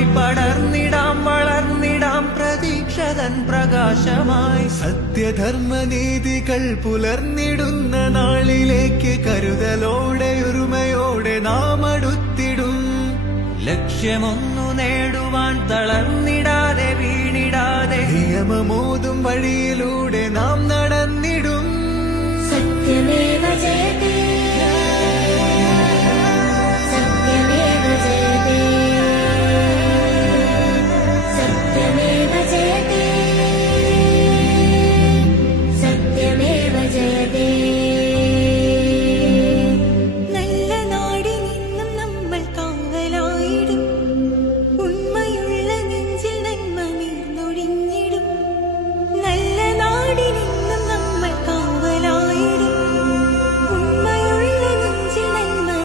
ദീപമായി പടർന്നിടാം വളർന്നിടാം പ്രതീക്ഷതൻ പ്രകാശമായി. സത്യധർമ്മനീതികൾ പുലർന്നിടുന്ന നാളിലേക്ക് കരുതലോടെ ഒരുമയോടെ നാം അടുത്തിടും. ലക്ഷ്യമൊന്നു നേടുവാൻ തളർന്നിടാതെ വീണിടാതെ നിയമമോതും വഴിയിലൂടെ നാം നടന്നിടും. സത്യമേവ ജയതേ